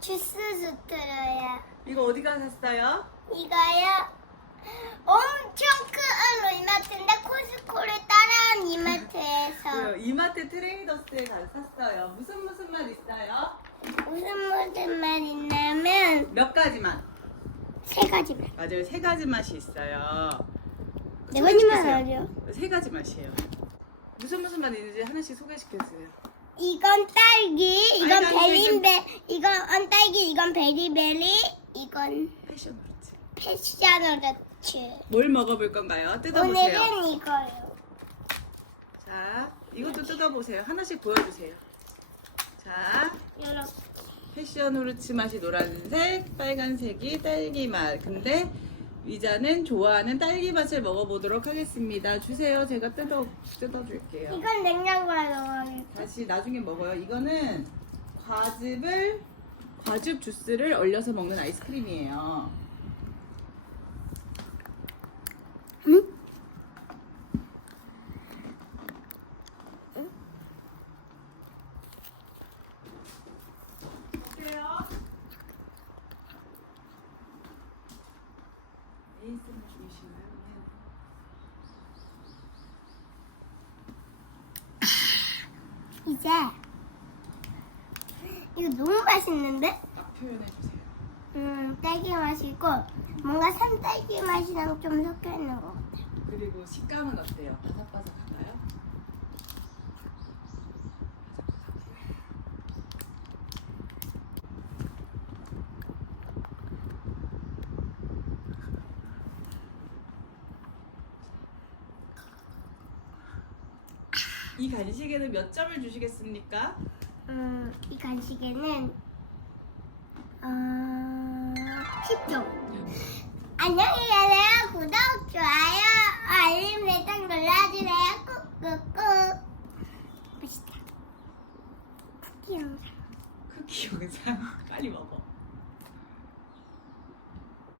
주스 스트로요. 이거 어디 가서 샀어요? 이거요. 엄청 큰 이마트인데 코스코를 따라온 이마트에서 그래요. 이마트 트레이더스에 가서 샀어요. 무슨 무슨 맛 있어요? 무슨 무슨 맛 있냐면 몇 가지만. 세 가지 맛. 맞아요. 세 가지 맛이 있어요. 네 가지만 소개시켜주세요. 알죠. 세 가지 맛이에요. 무슨 무슨 맛 있는지 하나씩 소개시켜 주세요. 이건 딸기, 이건 베리베, 이건 딸기, 이건 베리베리, 이건 패션 그렇지. 패션어르츠. 뭘 먹어볼 건가요? 뜯어보세요. 오늘은 이거요. 자, 이것도 뜯어보세요. 하나씩 보여주세요. 자, 이렇게. 패션 후르츠 맛이 노란색, 빨간색이 딸기 맛. 근데 위자는 좋아하는 딸기 맛을 먹어보도록 하겠습니다. 주세요. 제가 뜯어 뜯어줄게요. 이건 냉장고에 넣어야겠다. 다시 나중에 먹어요. 이거는 과즙을 과즙 주스를 얼려서 먹는 아이스크림이에요. 응? 보세요. 에이스는 이제 이거 너무 맛있는데? 딱 표현해 주세요. 음, 딸기 맛이고 뭔가 산딸기 맛이랑 좀 섞여 있는 것 같아요. 그리고 식감은 어때요? 바삭바삭한가요? 이 간식에는 몇 점을 주시겠습니까? 음, 이 간식에는 어, 10점. 안녕히 계세요. 구독, 좋아요, 알림 설정 눌러주세요. 꾹꾹꾹. 맛있다. 쿠키 영상. 쿠키 영상 빨리 먹어.